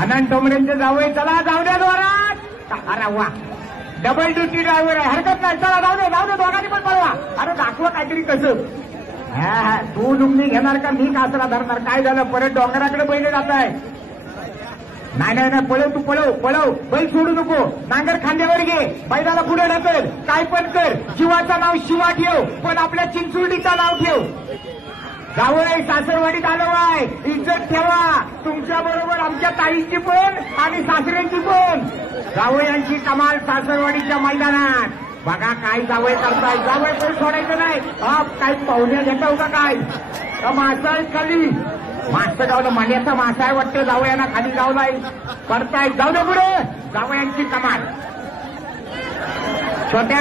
अनंत टोमरेंचे जावई चला जाऊ द्या जोरात. अरे वा डबल ड्युटी ड्रायव्हर आहे हरकत नाही चला जाऊ दे दोघांनी पण पळवा. अरे दाखवा काहीतरी कसं. तू लुंगणी घेणार का मी कासरा धरणार. काय झालं परत डोंगराकडे पहिले जात आहे. नाही नाही नाही पळव तू पळव बैल सोडू नको. नांगर खांद्यावर घे बैलाला पुढे ढकल काय पण कर. जीवाचं नाव शिवा ठेव पण आपल्या चिंचुर्डीचं नाव ठेव. जावई सासरवाडीत आलो आहे इज्जत ठेवा. तुमच्या बरोबर आमच्या ताईची पण आणि सासऱ्यांची पण. जावयांची कमाल सासरवाडीच्या मैदानात. बघा काय जावई करताय. जावई पण सोडायचं नाही. काय पाहुण्या घेता का काय मासा आहे खाली. मासं गावलं मान्याचा मासा आहे वाटतं. जावयांना खाली गावलाय करताय. जाऊ दे पुढे जावयांची कमाल. छोट्या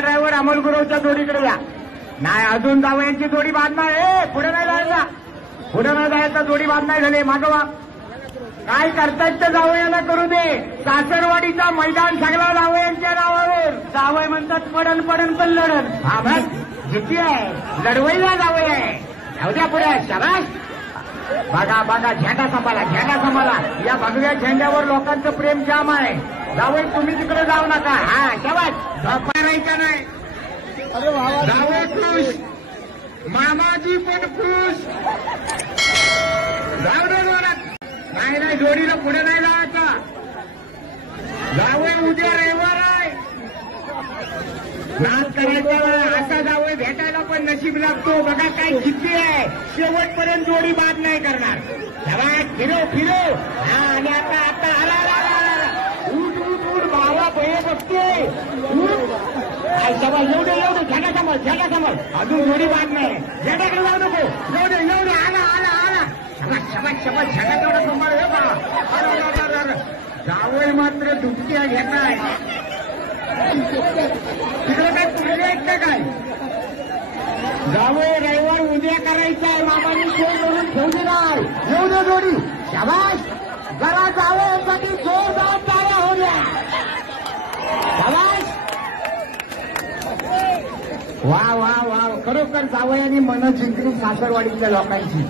ड्रायव्हर अमोल गुरुच्या जोडीकडे या. नाही अजून जावयांची जोडी बाद नाही. पुढे नाही जायचा जोडी बाद नाही झाले मागवा. काय करतायत ते जावयांना करू दे. सासरवाडीचा मैदान सगळा जावयांच्या नावावर. जावई म्हणतात पडन पण लढन. हा बस जिती आहे लढवईला जावई आहे. जाऊ द्या पुढे शाबास. बघा झेंडा सांभाळा. या भगव्या झेंड्यावर लोकांचं प्रेम जाम आहे. जावई तुम्ही तिकडे जाऊ नका. हा शाबास झोपायला नाही. जावई खुश मामाजी पण खुश. जाऊ दे जोरात. नाही जोडीला पुढे नाही जायचा. जावई उद्या रविवार आहे. नाच करायचा असा जावई भेटायला पण नशीब लागतो. बघा काय जिद्दी आहे. शेवटपर्यंत जोडी बाद नाही करणार. फिरो आणि आता आला उठ भावा भय बघते. एवढे झेंडा सांभाळ. अजून जोडी बाद नाही. झेंड्याकडे जाऊ नको. एवढे आला शबाश झेंडा तेवढा सांभाळ. जावई मात्र दुपट्या घेताय. तिकडे काय पुढे ऐकतं काय. जावई रविवार उद्या करायचा आहे. मामांनी सोय करून ठेवली नाही. येऊ दे जोडी शाबाश. जरा जावयासाठी जोरदार टाळ्या होऊ द्या. शाबाश. वा खरोखर जावयाने मन जिंकली सासरवाडीच्या लोकांची.